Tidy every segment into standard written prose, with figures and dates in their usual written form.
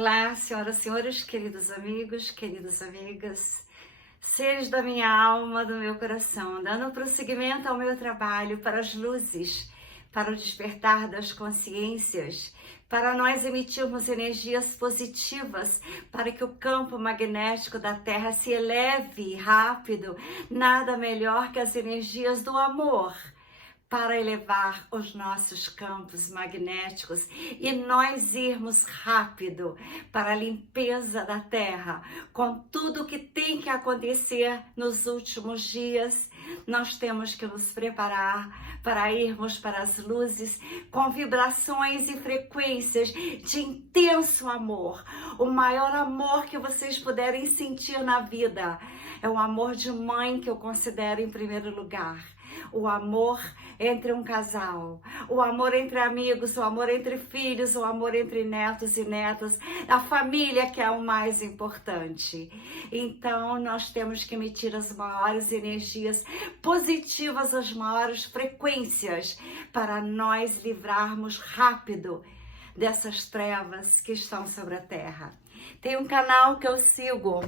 Olá, senhoras e senhores, queridos amigos, queridas amigas, seres da minha alma, do meu coração, dando prosseguimento ao meu trabalho para as luzes, para o despertar das consciências, para nós emitirmos energias positivas, para que o campo magnético da Terra se eleve rápido, nada melhor que as energias do amor, para elevar os nossos campos magnéticos e nós irmos rápido para a limpeza da Terra, com tudo que tem que acontecer nos últimos dias. Nós temos que nos preparar para irmos para as luzes com vibrações e frequências de intenso amor, o maior amor que vocês puderem sentir na vida. É o amor de mãe que eu considero em primeiro lugar. O amor entre um casal, o amor entre amigos, o amor entre filhos, o amor entre netos e netas, a família que é o mais importante. Então, nós temos que emitir as maiores energias positivas, as maiores frequências, para nós livrarmos rápido dessas trevas que estão sobre a Terra. Tem um canal que eu sigo,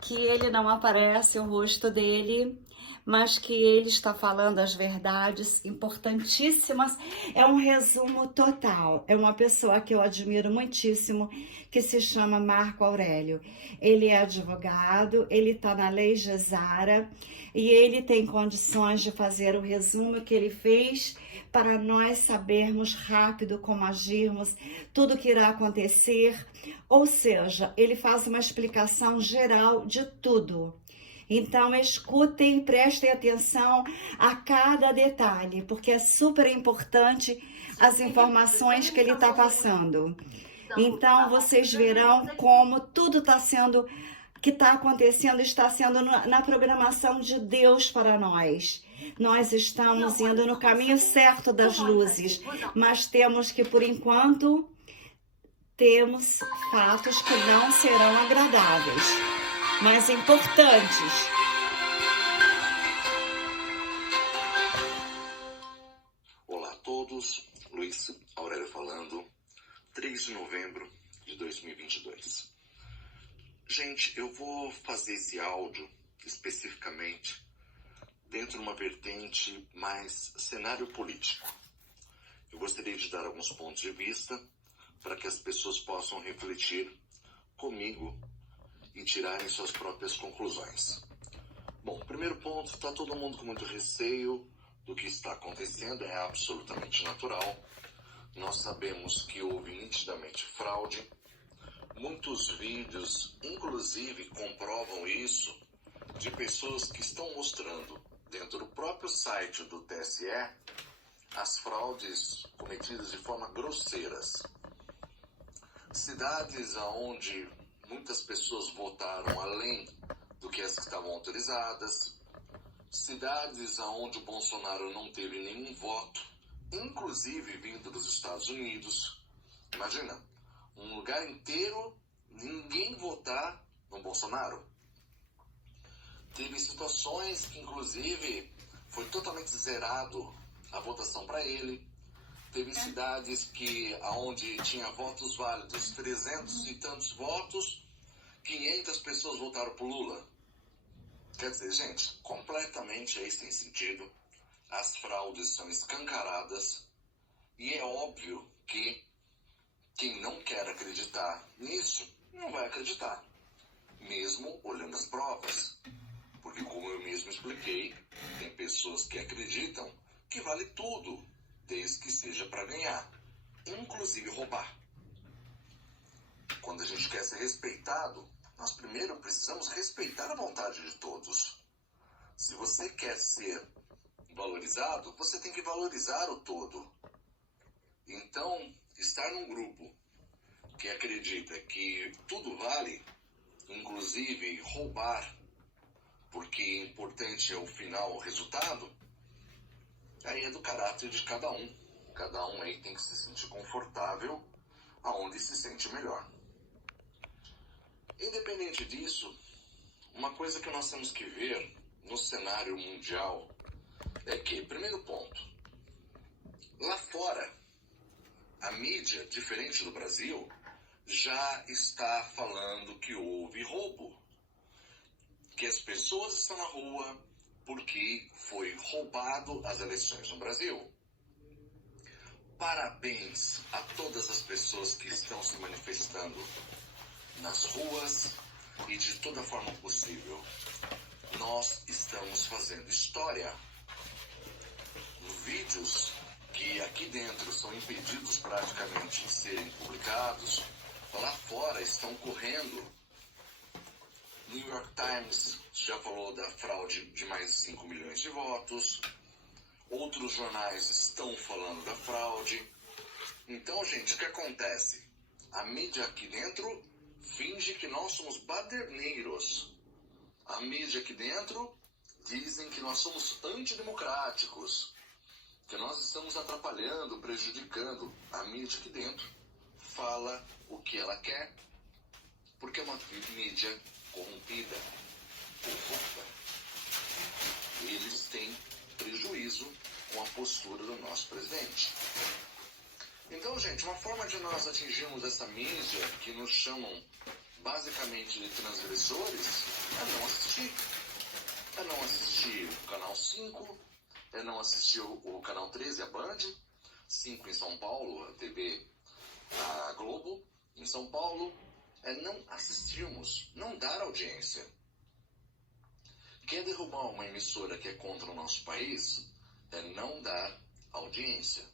que ele não aparece o rosto dele, mas que ele está falando as verdades importantíssimas. É um resumo total. É uma pessoa que eu admiro muitíssimo, que se chama Marco Aurélio. Ele é advogado, ele está na Lei Gesara e ele tem condições de fazer o resumo que ele fez para nós sabermos rápido como agirmos, tudo que irá acontecer. Ou seja, ele faz uma explicação geral de tudo. Então, escutem, prestem atenção a cada detalhe, porque é super importante as informações que ele está passando. Então, vocês verão como tudo que está acontecendo, está sendo na programação de Deus para nós. Nós estamos indo no caminho certo das luzes, mas temos que, por enquanto, temos fatos que não serão agradáveis, mas importantes. Olá a todos, Luiz Aurélio falando, 3 de novembro de 2022. Gente, eu vou fazer esse áudio especificamente dentro de uma vertente mais cenário político. Eu gostaria de dar alguns pontos de vista para que as pessoas possam refletir comigo e tirarem suas próprias conclusões. Bom, primeiro ponto, está todo mundo com muito receio do que está acontecendo, é absolutamente natural. Nós sabemos que houve nitidamente fraude. Muitos vídeos, inclusive, comprovam isso, de pessoas que estão mostrando dentro do próprio site do TSE as fraudes cometidas de forma grosseiras. Cidades onde muitas pessoas votaram além do que as que estavam autorizadas, cidades onde o Bolsonaro não teve nenhum voto, inclusive vindo dos Estados Unidos. Imagina, um lugar inteiro, ninguém votar no Bolsonaro. Teve situações que, inclusive, foi totalmente zerado a votação para ele. Teve cidades onde tinha votos válidos, 300 e tantos votos, 500 pessoas votaram por Lula. Quer dizer, gente, completamente aí sem sentido. As fraudes são escancaradas e é óbvio que quem não quer acreditar nisso não vai acreditar, mesmo olhando as provas. Porque, como eu mesmo expliquei, tem pessoas que acreditam que vale tudo, desde que seja para ganhar, inclusive roubar. Quando a gente quer ser respeitado, nós primeiro precisamos respeitar a vontade de todos. Se você quer ser valorizado, você tem que valorizar o todo. Então, estar num grupo que acredita que tudo vale, inclusive roubar, porque importante é o final, o resultado, aí é do caráter de cada um. Cada um aí tem que se sentir confortável aonde se sente melhor. Independente disso, uma coisa que nós temos que ver no cenário mundial é que, primeiro ponto, lá fora, a mídia, diferente do Brasil, já está falando que houve roubo, que as pessoas estão na rua porque foi roubado as eleições no Brasil. Parabéns a todas as pessoas que estão se manifestando nas ruas e de toda forma possível. Nós estamos fazendo história. Vídeos que aqui dentro são impedidos praticamente de serem publicados, lá fora estão correndo. New York Times já falou da fraude de mais de 5 milhões de votos. Outros jornais estão falando da fraude. Então, gente, o que acontece? A mídia aqui dentro finge que nós somos baderneiros. A mídia aqui dentro dizem que nós somos antidemocráticos, que nós estamos atrapalhando, prejudicando. A mídia aqui dentro fala o que ela quer, porque é uma mídia corrompida, corrupta. Eles têm prejuízo com a postura do nosso presidente. Então, gente, uma forma de nós atingirmos essa mídia que nos chamam basicamente de transgressores é não assistir. É não assistir o Canal 5, é não assistir o Canal 13, a Band, 5 em São Paulo, a TV, a Globo em São Paulo, é não assistirmos, não dar audiência. Quer derrubar uma emissora que é contra o nosso país, é não dar audiência.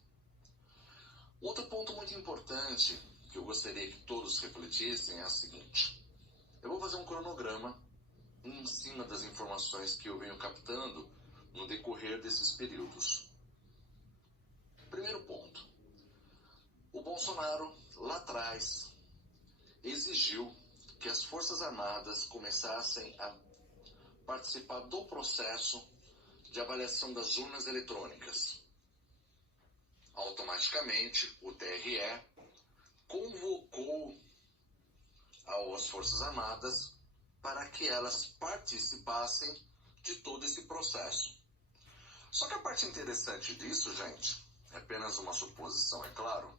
Outro ponto muito importante que eu gostaria que todos refletissem é o seguinte. Eu vou fazer um cronograma em cima das informações que eu venho captando no decorrer desses períodos. Primeiro ponto. O Bolsonaro, lá atrás, exigiu que as Forças Armadas começassem a participar do processo de avaliação das urnas eletrônicas. Automaticamente, o TRE convocou as Forças Armadas para que elas participassem de todo esse processo. Só que a parte interessante disso, gente, é apenas uma suposição, é claro,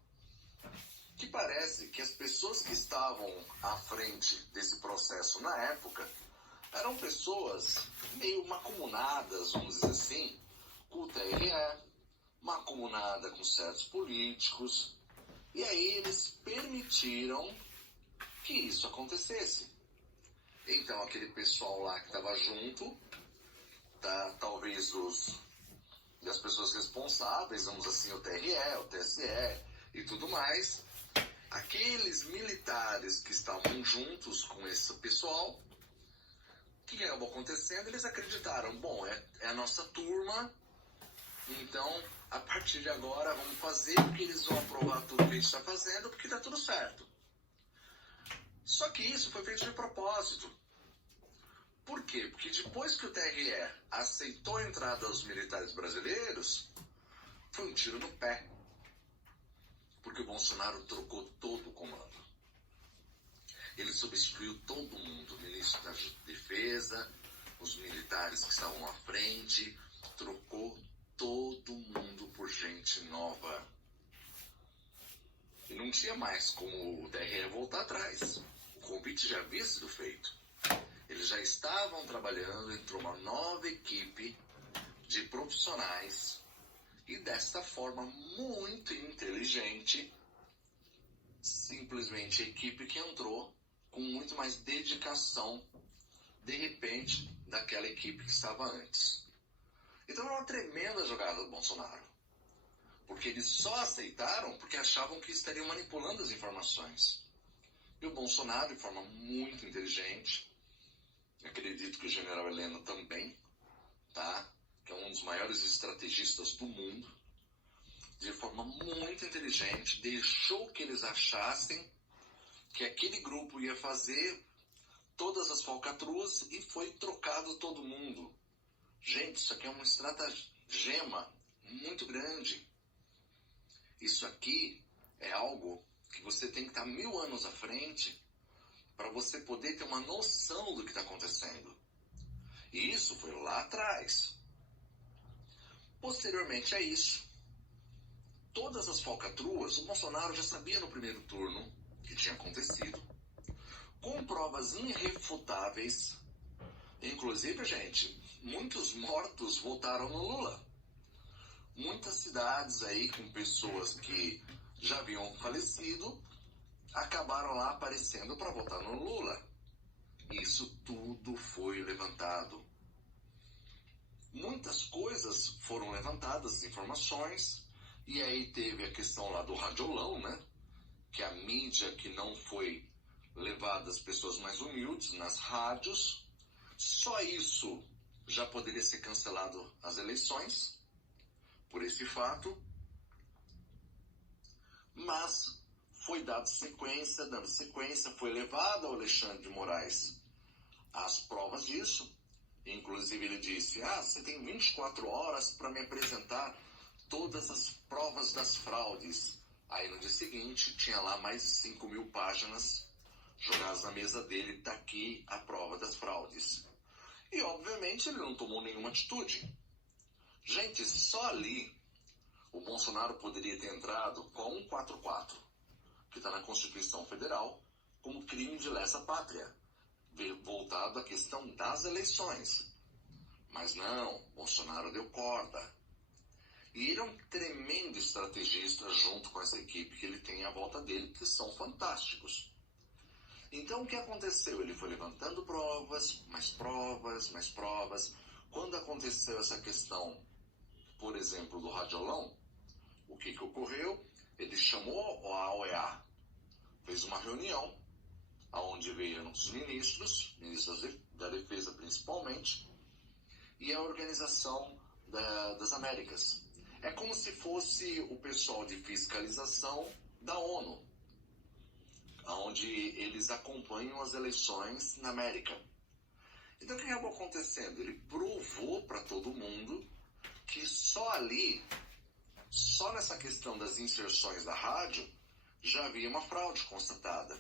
que parece que as pessoas que estavam à frente desse processo na época eram pessoas meio mancomunadas, vamos dizer assim, com o TRE, mancomunada com certos políticos, e aí eles permitiram que isso acontecesse. Então aquele pessoal lá que estava junto, talvez das pessoas responsáveis, vamos assim, o TRE, o TSE e tudo mais, aqueles militares que estavam juntos com esse pessoal, o que acabou acontecendo? Eles acreditaram, bom, é a nossa turma, então a partir de agora vamos fazer porque eles vão aprovar tudo que a gente está fazendo, porque está tudo certo. Só que isso foi feito de propósito. Por quê? Porque depois que o TRE aceitou a entrada dos militares brasileiros, foi um tiro no pé. Porque o Bolsonaro trocou todo o comando. Ele substituiu todo mundo, o ministro da Defesa, os militares que estavam à frente, trocou todo mundo por gente nova. E não tinha mais como o TRE voltar atrás. O convite já havia sido feito. Eles já estavam trabalhando, entrou uma nova equipe de profissionais e desta forma muito inteligente, simplesmente a equipe que entrou com muito mais dedicação, de repente, daquela equipe que estava antes. Então é uma tremenda jogada do Bolsonaro, porque eles só aceitaram porque achavam que estariam manipulando as informações. E o Bolsonaro, de forma muito inteligente, acredito que o general Heleno também, que é um dos maiores estrategistas do mundo, de forma muito inteligente, deixou que eles achassem que aquele grupo ia fazer todas as falcatruas e foi trocado todo mundo. Gente, isso aqui é uma estratagema muito grande. Isso aqui é algo que você tem que estar 1000 anos à frente para você poder ter uma noção do que está acontecendo. E isso foi lá atrás. Posteriormente a isso, todas as falcatruas, o Bolsonaro já sabia no primeiro turno que tinha acontecido, com provas irrefutáveis. Inclusive, gente, muitos mortos votaram no Lula. Muitas cidades aí com pessoas que já haviam falecido acabaram lá aparecendo para votar no Lula. Isso tudo foi levantado. Muitas coisas foram levantadas, informações, e aí teve a questão lá do radiolão, né? Que a mídia que não foi levada às pessoas mais humildes, nas rádios. Só isso já poderia ser cancelado as eleições, por esse fato. Mas foi dando sequência, foi levado ao Alexandre de Moraes as provas disso. Inclusive ele disse, você tem 24 horas para me apresentar todas as provas das fraudes. Aí no dia seguinte tinha lá mais de 5.000 páginas jogadas na mesa dele, tá aqui a prova das fraudes. E obviamente ele não tomou nenhuma atitude. Gente, só ali o Bolsonaro poderia ter entrado com a 144, que está na Constituição Federal, como crime de lesa pátria, voltado à questão das eleições. Mas não, Bolsonaro deu corda. E ele é um tremendo estrategista junto com essa equipe que ele tem à volta dele, que são fantásticos. Então o que aconteceu? Ele foi levantando provas, mais provas, mais provas. Quando aconteceu essa questão, por exemplo, do radiolão, o que ocorreu? Ele chamou a OEA, fez uma reunião, onde veio os ministros da Defesa principalmente, e a Organização das Américas. É como se fosse o pessoal de fiscalização da ONU, onde eles acompanham as eleições na América. Então o que acabou acontecendo? Ele provou para todo mundo que só ali, só nessa questão das inserções da rádio, já havia uma fraude constatada.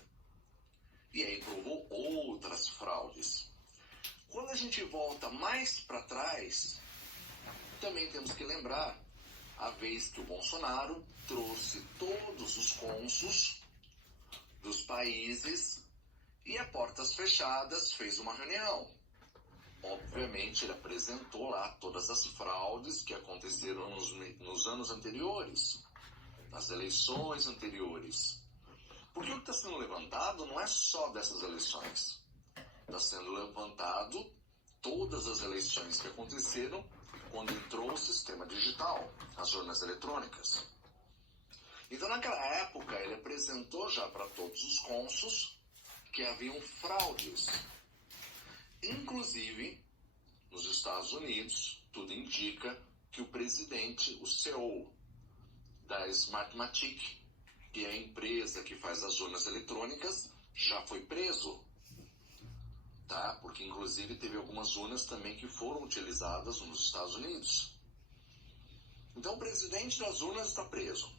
E aí provou outras fraudes. Quando a gente volta mais para trás, também temos que lembrar a vez que o Bolsonaro trouxe todos os cônsuls dos países e a portas fechadas fez uma reunião. Obviamente ele apresentou lá todas as fraudes que aconteceram nos anos anteriores, nas eleições anteriores. Porque o que está sendo levantado não é só dessas eleições. Está sendo levantado todas as eleições que aconteceram quando entrou o sistema digital, as urnas eletrônicas. Então naquela época ele apresentou já para todos os cônsuls que haviam fraudes. Inclusive, nos Estados Unidos, tudo indica que o presidente, o CEO da Smartmatic, que é a empresa que faz as urnas eletrônicas, já foi preso. Tá? Porque inclusive teve algumas urnas também que foram utilizadas nos Estados Unidos. Então o presidente das urnas está preso.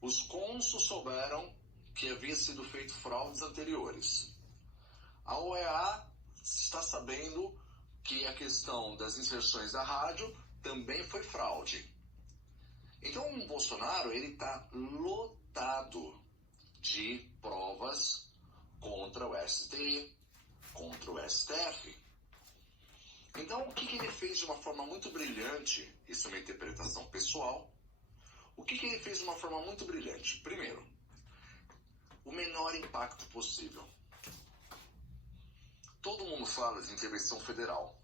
Os cônsuls souberam que havia sido feito fraudes anteriores. A OEA está sabendo que a questão das inserções da rádio também foi fraude. Então o Bolsonaro ele está lotado de provas contra o STF, contra o STF. Então o que ele fez de uma forma muito brilhante, isso é uma interpretação pessoal, o que ele fez de uma forma muito brilhante? Primeiro, o menor impacto possível. Todo mundo fala de intervenção federal.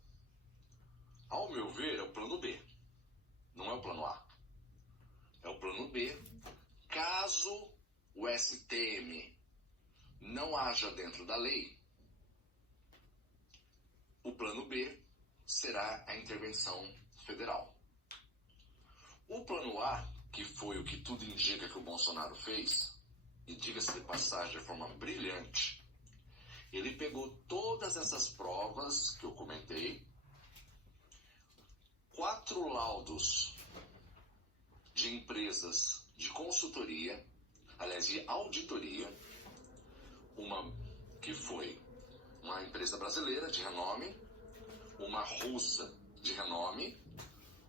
Ao meu ver, é o plano B, não é o plano A. É o plano B, caso o STM não haja dentro da lei, o plano B será a intervenção federal. O plano A, que foi o que tudo indica que o Bolsonaro fez, e diga-se de passagem de forma brilhante, ele pegou todas essas provas que eu comentei, 4 laudos de empresas de consultoria, aliás, de auditoria, uma que foi uma empresa brasileira de renome, uma russa de renome,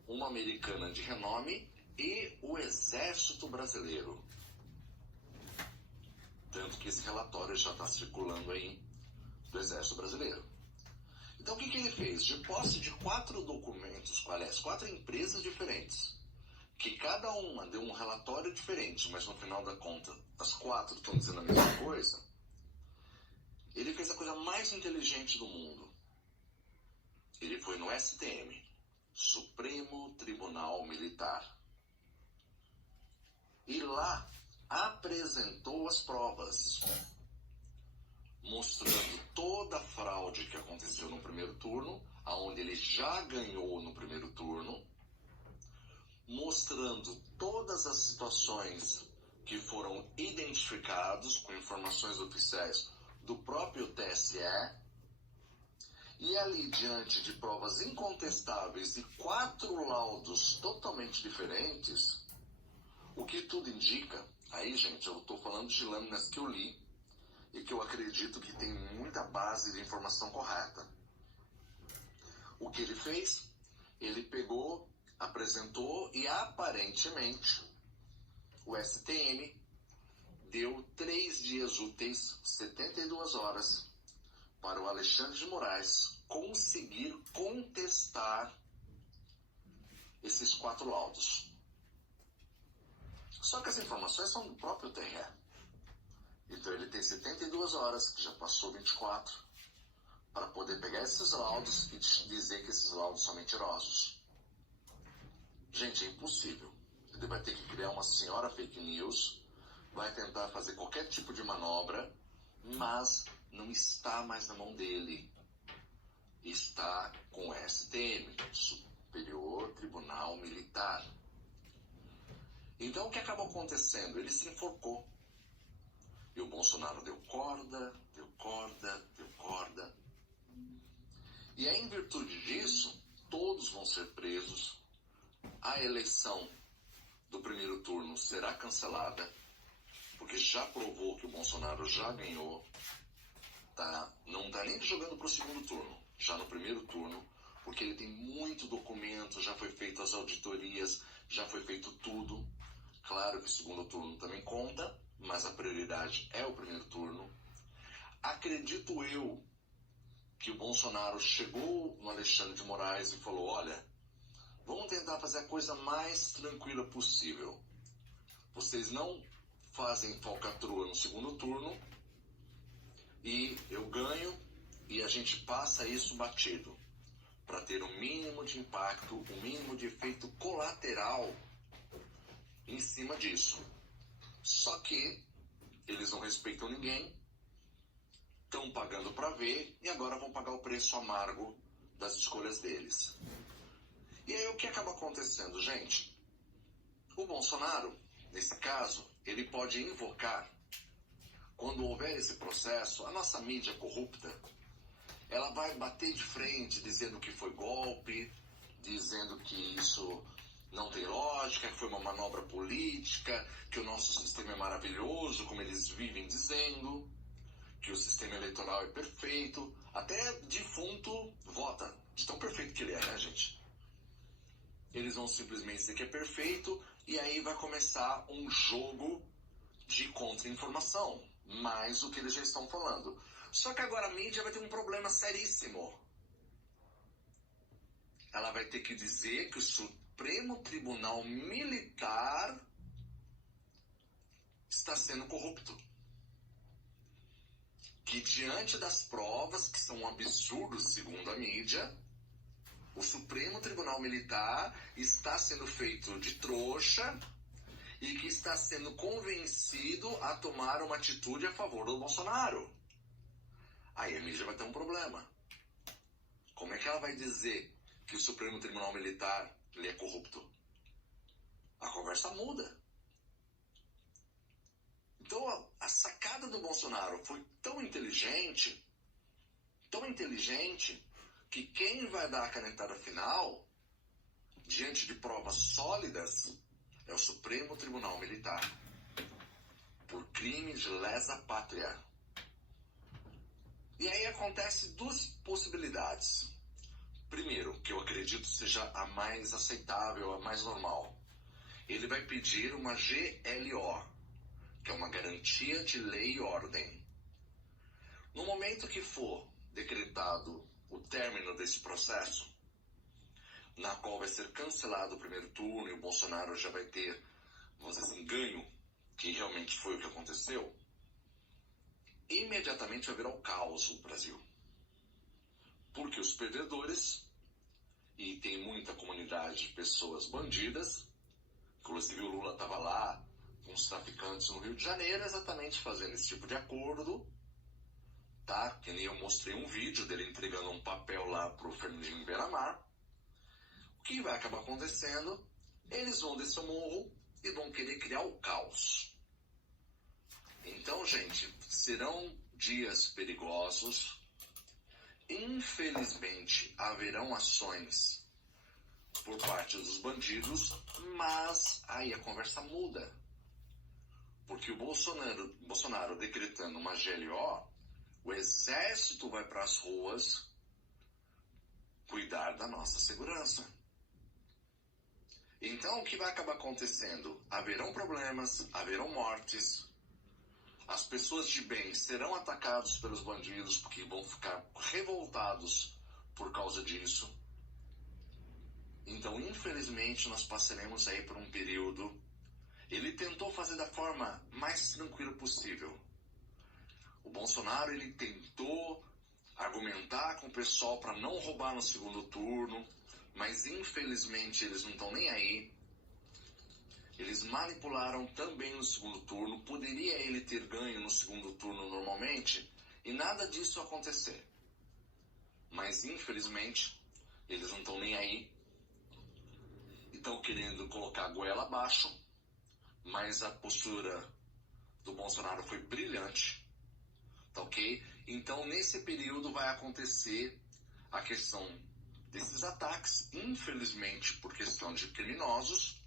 uma americana de renome e o Exército Brasileiro. Tanto que esse relatório já está circulando aí do Exército Brasileiro. Então o que ele fez? De posse de 4 documentos, aliás, 4 empresas diferentes, que cada uma deu um relatório diferente, mas no final da conta as 4 estão dizendo a mesma coisa, ele fez a coisa mais inteligente do mundo. Ele foi no STM, Supremo Tribunal Militar, e lá apresentou as provas, mostrando toda a fraude que aconteceu no primeiro turno, aonde ele já ganhou no primeiro turno, mostrando todas as situações que foram identificadas com informações oficiais do próprio TSE, e ali, diante de provas incontestáveis e 4 laudos totalmente diferentes, o que tudo indica, aí gente, eu estou falando de lâminas que eu li e que eu acredito que tem muita base de informação correta. O que ele fez? Ele pegou, apresentou e aparentemente o STM deu 3 dias úteis, 72 horas, para o Alexandre de Moraes conseguir contestar esses 4 laudos. Só que as informações são do próprio TRE. Então ele tem 72 horas, que já passou 24, para poder pegar esses laudos e dizer que esses laudos são mentirosos. Gente, é impossível. Ele vai ter que criar uma senhora fake news, vai tentar fazer qualquer tipo de manobra, mas não está mais na mão dele. Está com o STM, Superior Tribunal Militar. Então o que acabou acontecendo? Ele se enforcou. E o Bolsonaro deu corda, deu corda, deu corda. E aí, em virtude disso, todos vão ser presos. A eleição do primeiro turno será cancelada, porque já provou que o Bolsonaro já ganhou. Tá? Não está nem jogando para o segundo turno, já no primeiro turno, porque ele tem muito documento, já foi feito as auditorias, já foi feito tudo. Claro que o segundo turno também conta, mas a prioridade é o primeiro turno. Acredito eu que o Bolsonaro chegou no Alexandre de Moraes e falou: olha, vamos tentar fazer a coisa mais tranquila possível. Vocês não fazem falcatrua no segundo turno e eu ganho e a gente passa isso batido, para ter o mínimo de impacto, o mínimo de efeito colateral em cima disso. Só que eles não respeitam ninguém, estão pagando para ver e agora vão pagar o preço amargo das escolhas deles. E aí o que acaba acontecendo, gente? O Bolsonaro, nesse caso, ele pode invocar, quando houver esse processo, a nossa mídia corrupta, ela vai bater de frente dizendo que foi golpe, dizendo que isso não tem lógica, que foi uma manobra política, que o nosso sistema é maravilhoso, como eles vivem dizendo, que o sistema eleitoral é perfeito. Até defunto vota, de tão perfeito que ele é, né, gente? Eles vão simplesmente dizer que é perfeito e aí vai começar um jogo de contra-informação, mais o que eles já estão falando. Só que agora a mídia vai ter um problema seríssimo. Ela vai ter que dizer que o Supremo Tribunal Militar está sendo corrupto. Que diante das provas, que são um absurdo segundo a mídia, o Supremo Tribunal Militar está sendo feito de trouxa e que está sendo convencido a tomar uma atitude a favor do Bolsonaro. Aí a mídia vai ter um problema. Como é que ela vai dizer que o Supremo Tribunal Militar ele é corrupto? A conversa muda. Então a sacada do Bolsonaro foi tão inteligente, que quem vai dar a canetada final, diante de provas sólidas, é o Supremo Tribunal Militar, por crime de lesa pátria. E aí acontece 2 possibilidades. Primeiro, que eu acredito seja a mais aceitável, a mais normal. Ele vai pedir uma GLO, que é uma garantia de lei e ordem. No momento que for decretado o término desse processo, na qual vai ser cancelado o primeiro turno e o Bolsonaro já vai ter, vamos dizer assim, ganho, que realmente foi o que aconteceu, imediatamente vai virar o caos no Brasil. Porque os perdedores, e tem muita comunidade de pessoas bandidas, inclusive o Lula estava lá com os traficantes no Rio de Janeiro, exatamente fazendo esse tipo de acordo, tá? Que nem eu mostrei um vídeo dele entregando um papel lá pro Fernandinho Beiramar. O que vai acabar acontecendo? Eles vão descer o morro e vão querer criar o caos. Então, gente, serão dias perigosos. Infelizmente, haverão ações por parte dos bandidos, mas aí a conversa muda. Porque o Bolsonaro decretando uma GLO, o exército vai para as ruas cuidar da nossa segurança. Então, o que vai acabar acontecendo? Haverão problemas, haverão mortes, as pessoas de bem serão atacadas pelos bandidos porque vão ficar revoltados por causa disso. Então, infelizmente, nós passaremos aí por um período. Ele tentou fazer da forma mais tranquila possível. O Bolsonaro, ele tentou argumentar com o pessoal para não roubar no segundo turno, mas infelizmente eles não estão nem aí. Eles manipularam também no segundo turno. Poderia ele ter ganho no segundo turno normalmente e nada disso acontecer. Mas infelizmente eles não estão nem aí. Estão querendo colocar a goela abaixo, mas a postura do Bolsonaro foi brilhante, tá ok? Então nesse período vai acontecer a questão desses ataques, infelizmente por questão de criminosos,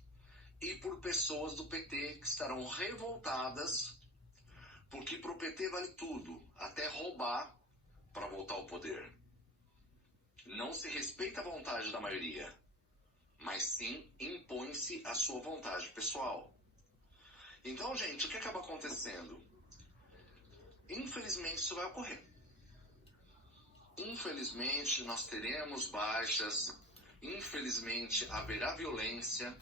e por pessoas do PT que estarão revoltadas, porque para o PT vale tudo, até roubar para voltar ao poder. Não se respeita a vontade da maioria, mas sim impõe-se a sua vontade pessoal. Então, gente, o que acaba acontecendo? Infelizmente isso vai ocorrer. Infelizmente nós teremos baixas, infelizmente haverá violência.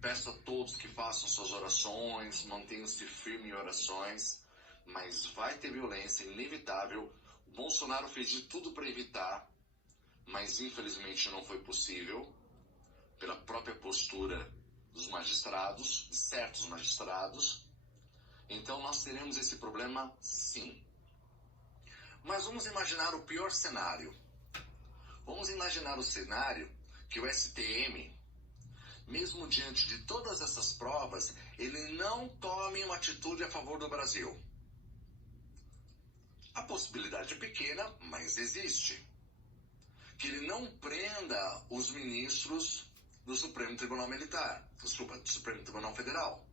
Peço a todos que façam suas orações, mantenham-se firmes em orações, mas vai ter violência, inevitável. O Bolsonaro fez de tudo para evitar, mas infelizmente não foi possível, pela própria postura dos magistrados, de certos magistrados. Então nós teremos esse problema sim. Mas vamos imaginar o pior cenário. Vamos imaginar o cenário que o STM, mesmo diante de todas essas provas, ele não tome uma atitude a favor do Brasil. A possibilidade é pequena, mas existe. Que ele não prenda os ministros do Supremo Tribunal Militar, do Supremo Tribunal Federal.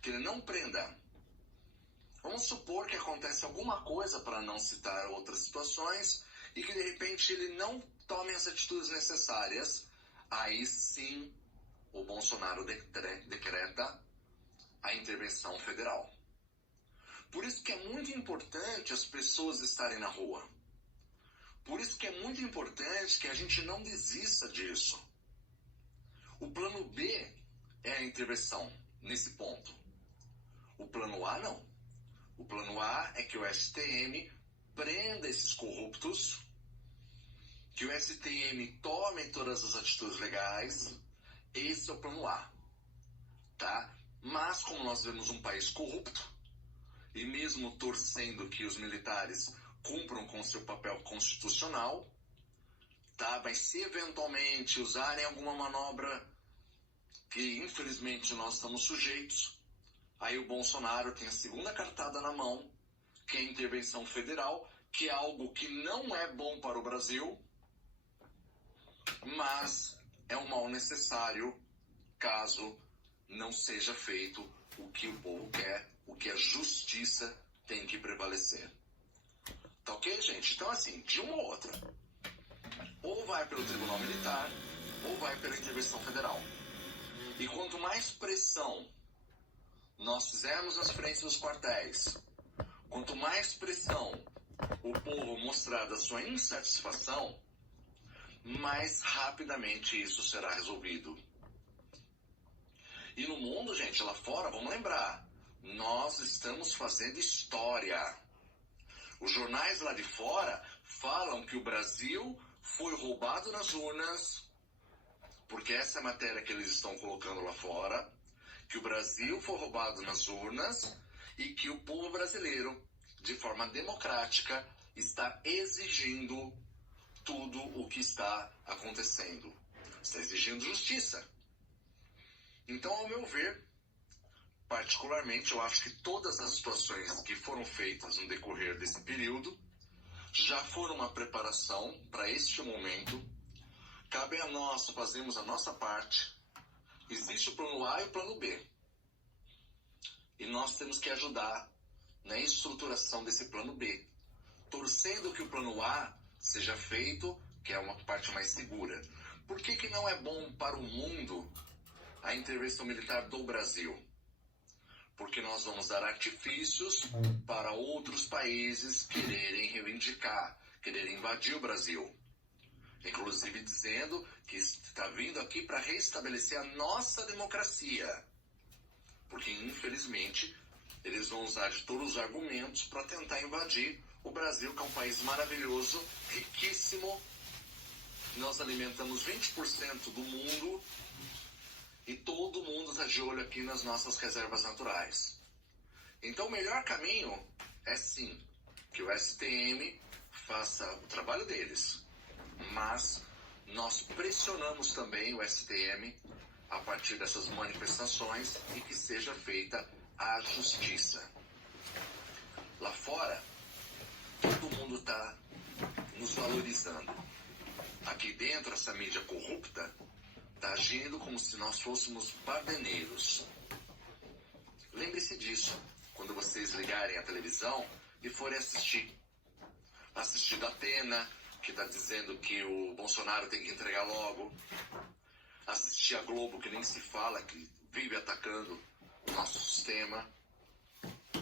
Que ele não prenda. Vamos supor que acontece alguma coisa, para não citar outras situações, e que de repente ele não tome as atitudes necessárias. Aí sim o Bolsonaro decreta a intervenção federal. Por isso que é muito importante as pessoas estarem na rua. Por isso que é muito importante que a gente não desista disso. O plano B é a intervenção nesse ponto. O plano A não. O plano A é que o STM prenda esses corruptos, que o STM tome todas as atitudes legais. Esse é o plano A, tá? Mas como nós vemos um país corrupto, e mesmo torcendo que os militares cumpram com seu papel constitucional, tá? Mas se eventualmente usarem alguma manobra que infelizmente nós estamos sujeitos, aí o Bolsonaro tem a segunda cartada na mão, que é a intervenção federal, que é algo que não é bom para o Brasil, mas é um mal necessário caso não seja feito o que o povo quer, o que a justiça tem que prevalecer. Tá ok, gente? Então assim, de uma ou outra. Ou vai pelo Tribunal Militar, ou vai pela intervenção federal. E quanto mais pressão nós fizemos nas frentes dos quartéis. Quanto mais pressão o povo mostrar da sua insatisfação, mais rapidamente isso será resolvido. E no mundo, gente, lá fora, vamos lembrar, nós estamos fazendo história. Os jornais lá de fora falam que o Brasil foi roubado nas urnas, porque essa é a matéria que eles estão colocando lá fora, que o Brasil foi roubado nas urnas e que o povo brasileiro, de forma democrática, está exigindo tudo o que está acontecendo. Está exigindo justiça. Então, ao meu ver, particularmente, eu acho que todas as situações que foram feitas no decorrer desse período já foram uma preparação para este momento. Cabe a nós fazermos a nossa parte. Existe o plano A e o plano B. E nós temos que ajudar na estruturação desse plano B, torcendo que o plano A seja feito, que é uma parte mais segura. Por que não é bom para o mundo a intervenção militar do Brasil? Porque nós vamos dar artifícios para outros países quererem reivindicar, quererem invadir o Brasil. Inclusive dizendo que está vindo aqui para restabelecer a nossa democracia. Porque, infelizmente, eles vão usar de todos os argumentos para tentar invadir o Brasil, que é um país maravilhoso, riquíssimo. Nós alimentamos 20% do mundo e todo mundo está de olho aqui nas nossas reservas naturais. Então o melhor caminho é sim que o STM faça o trabalho deles, mas nós pressionamos também o STM a partir dessas manifestações e que seja feita a justiça. Lá fora, todo mundo está nos valorizando. Aqui dentro, essa mídia corrupta está agindo como se nós fôssemos badeneiros. Lembre-se disso quando vocês ligarem a televisão e forem assistir. Assistir da Atena, que está dizendo que o Bolsonaro tem que entregar logo. Assistir a Globo, que nem se fala, que vive atacando o nosso sistema.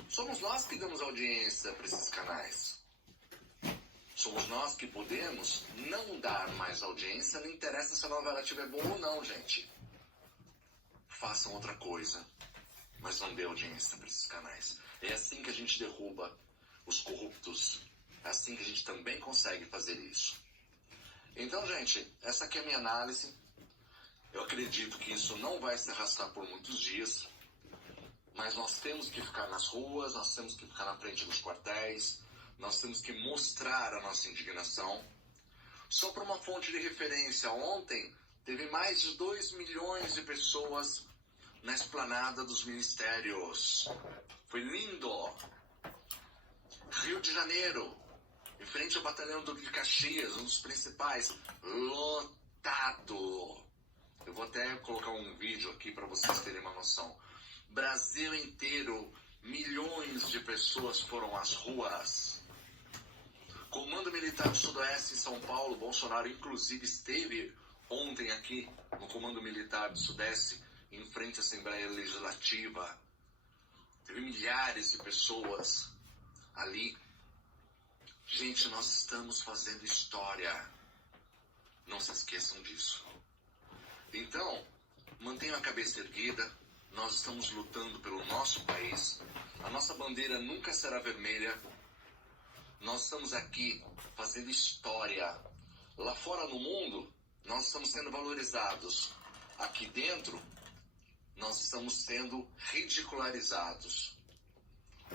Somos nós que damos audiência para esses canais. Somos nós que podemos não dar mais audiência, não interessa se a novela estiver boa ou não, gente. Façam outra coisa, mas não dê audiência para esses canais. É assim que a gente derruba os corruptos. É assim que a gente também consegue fazer isso. Então, gente, essa aqui é a minha análise. Eu acredito que isso não vai se arrastar por muitos dias, mas nós temos que ficar nas ruas, nós temos que ficar na frente dos quartéis, nós temos que mostrar a nossa indignação. Só para uma fonte de referência, ontem teve mais de 2 milhões de pessoas na esplanada dos ministérios. Foi lindo. Rio de Janeiro, em frente ao batalhão do de Caxias, um dos principais, lotado. Eu vou até colocar um vídeo aqui para vocês terem uma noção. Brasil inteiro, milhões de pessoas foram às ruas. Comando Militar do Sudoeste em São Paulo, Bolsonaro inclusive esteve ontem aqui no Comando Militar do Sudeste, em frente à Assembleia Legislativa. Teve milhares de pessoas ali. Gente, nós estamos fazendo história. Não se esqueçam disso. Então, mantenham a cabeça erguida. Nós estamos lutando pelo nosso país. A nossa bandeira nunca será vermelha. Nós estamos aqui fazendo história. Lá fora no mundo, nós estamos sendo valorizados. Aqui dentro, nós estamos sendo ridicularizados.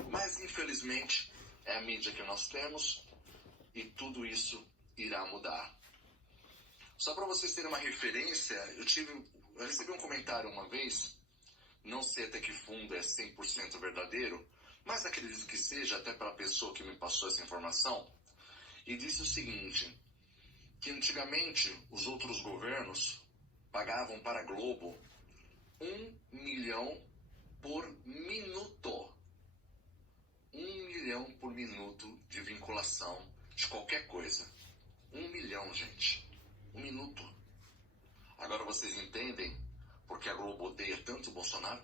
Mas, infelizmente, é a mídia que nós temos e tudo isso irá mudar. Só para vocês terem uma referência, eu recebi um comentário uma vez, não sei até que fundo é 100% verdadeiro, mas acredito que seja, até para a pessoa que me passou essa informação, e disse o seguinte, que antigamente os outros governos pagavam para a Globo 1 milhão por minuto. 1 milhão por minuto de vinculação de qualquer coisa. 1 milhão, gente. 1 minuto. Agora vocês entendem por que a Globo odeia tanto o Bolsonaro?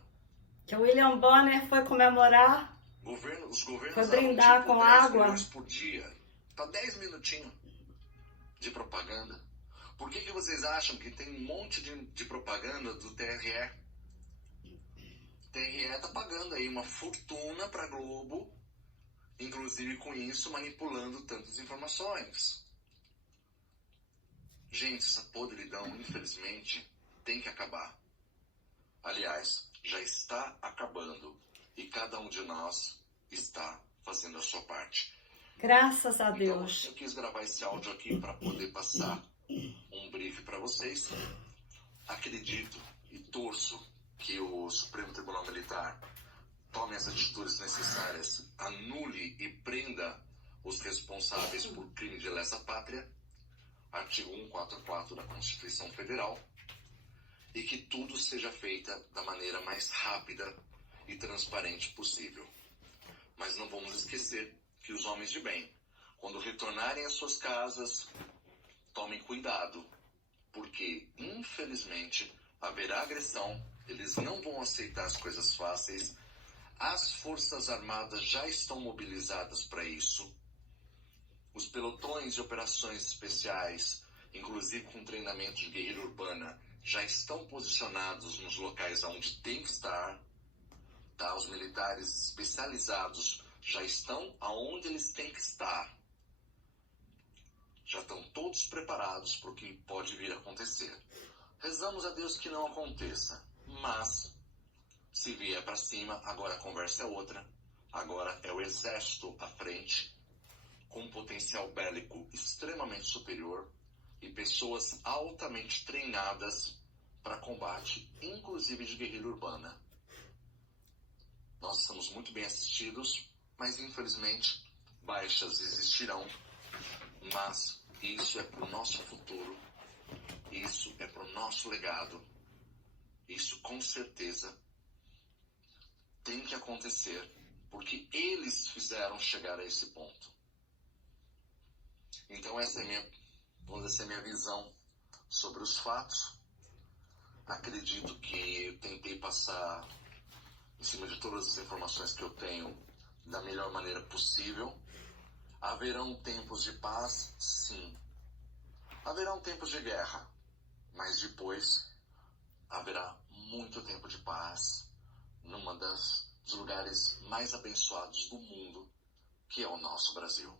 Que o William Bonner foi comemorar, Os governos foi brindar tipo com 10 água. milhões por dia. Tá 10 minutinhos de propaganda. Por que vocês acham que tem um monte de propaganda do TRE? O TRE tá pagando aí uma fortuna pra Globo, inclusive com isso manipulando tantas informações. Gente, essa podridão, infelizmente, tem que acabar. Aliás, já está acabando e cada um de nós está fazendo a sua parte. Graças a Então, Deus. eu quis gravar esse áudio aqui para poder passar um brief para vocês. Acredito e torço que o Supremo Tribunal Militar tome as atitudes necessárias, anule e prenda os responsáveis por crime de lesa pátria, artigo 144 da Constituição Federal, e que tudo seja feito da maneira mais rápida e transparente possível. Mas não vamos esquecer que os homens de bem, quando retornarem às suas casas, tomem cuidado, porque, infelizmente, haverá agressão, eles não vão aceitar as coisas fáceis, as Forças Armadas já estão mobilizadas para isso, os pelotões de operações especiais, inclusive com treinamento de guerrilha urbana, já estão posicionados nos locais onde tem que estar, tá? Os militares especializados já estão aonde eles têm que estar. Já estão todos preparados para o que pode vir a acontecer. Rezamos a Deus que não aconteça, mas se vier para cima, agora a conversa é outra. Agora é o exército à frente, com um potencial bélico extremamente superior e pessoas altamente treinadas para combate, inclusive de guerrilha urbana. Nós estamos muito bem assistidos, mas infelizmente baixas existirão, mas isso é para o nosso futuro, isso é para o nosso legado, isso com certeza tem que acontecer, porque eles fizeram chegar a esse ponto. Então essa é minha visão sobre os fatos. Acredito que eu tentei passar em cima de todas as informações que eu tenho da melhor maneira possível. Haverão tempos de paz? Sim. Haverão tempos de guerra, mas depois haverá muito tempo de paz numa dos lugares mais abençoados do mundo, que é o nosso Brasil.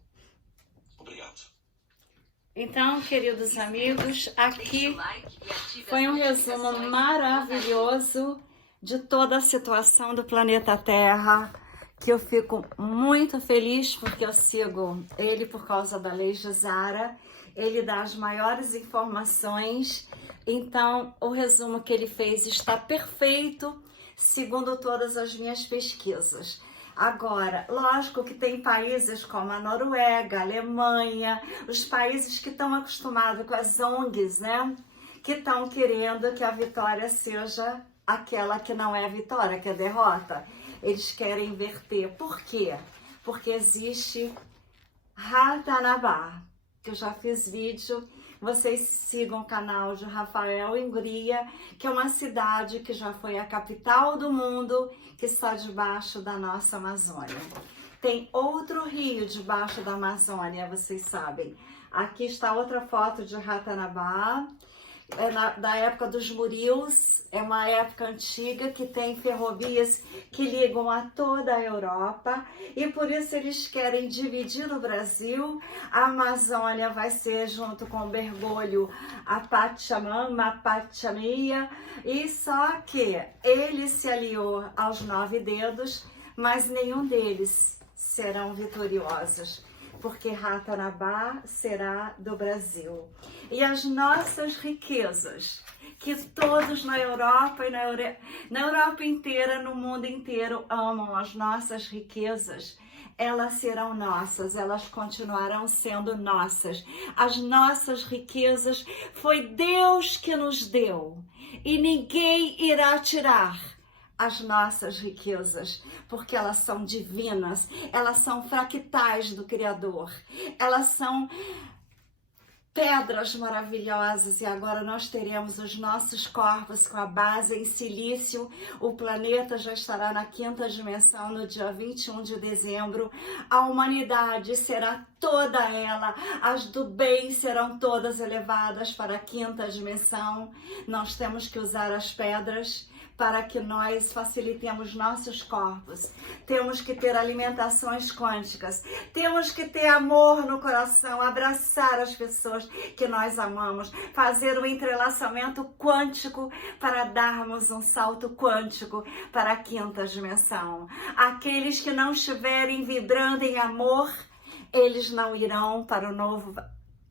Obrigado. Então, queridos amigos, aqui foi um resumo maravilhoso de toda a situação do planeta Terra, que eu fico muito feliz porque eu sigo ele por causa da Lei Gisara. Ele dá as maiores informações, então o resumo que ele fez está perfeito, segundo todas as minhas pesquisas. Agora, lógico que tem países como a Noruega, a Alemanha, os países que estão acostumados com as ONGs, né? Que estão querendo que a vitória seja aquela que não é a vitória, que é a derrota. Eles querem inverter. Por quê? Porque existe Ratanabá, que eu já fiz vídeo. Vocês sigam o canal de Rafael Hungria, que é uma cidade que já foi a capital do mundo, que está debaixo da nossa Amazônia. Tem outro rio debaixo da Amazônia, vocês sabem. Aqui está outra foto de Ratanabá, da época dos Murios. É uma época antiga que tem ferrovias que ligam a toda a Europa e por isso eles querem dividir o Brasil. A Amazônia vai ser, junto com o Bergoglio, a Pachamama, a Pachamia, e só que ele se aliou aos 9 dedos, mas nenhum deles serão vitoriosos, porque Ratanabá será do Brasil. E as nossas riquezas, que todos na Europa e na Europa inteira, no mundo inteiro, amam as nossas riquezas, elas serão nossas, elas continuarão sendo nossas. As nossas riquezas foi Deus que nos deu e ninguém irá tirar as nossas riquezas, porque elas são divinas, elas são fractais do Criador, elas são pedras maravilhosas, e agora nós teremos os nossos corpos com a base em silício. O planeta já estará na 5ª dimensão no dia 21 de dezembro. A humanidade será toda ela, as do bem serão todas elevadas para a 5ª dimensão. Nós temos que usar as pedras para que nós facilitemos nossos corpos. Temos que ter alimentações quânticas, temos que ter amor no coração, abraçar as pessoas que nós amamos, fazer um entrelaçamento quântico para darmos um salto quântico para a 5ª dimensão. Aqueles que não estiverem vibrando em amor, eles não irão para o novo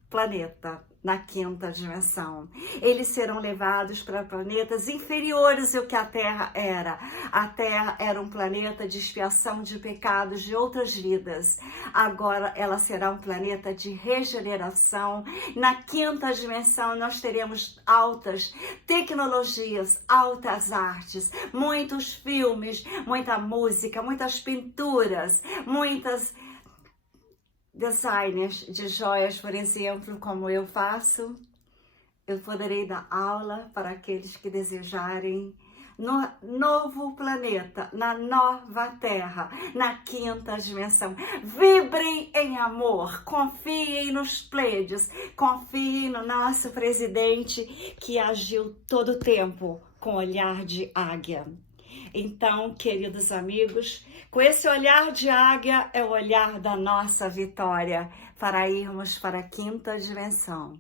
planeta, na 5ª dimensão. Eles serão levados para planetas inferiores ao que a Terra era. A Terra era um planeta de expiação de pecados de outras vidas. Agora ela será um planeta de regeneração. Na 5ª dimensão nós teremos altas tecnologias, altas artes, muitos filmes, muita música, muitas pinturas, muitas designers de joias, por exemplo, como eu faço. Eu poderei dar aula para aqueles que desejarem no novo planeta, na nova Terra, na 5ª dimensão. Vibrem em amor, confiem nos Pleiades, confiem no nosso presidente que agiu todo o tempo com olhar de águia. Então, queridos amigos, com esse olhar de águia é o olhar da nossa vitória para irmos para a 5ª dimensão.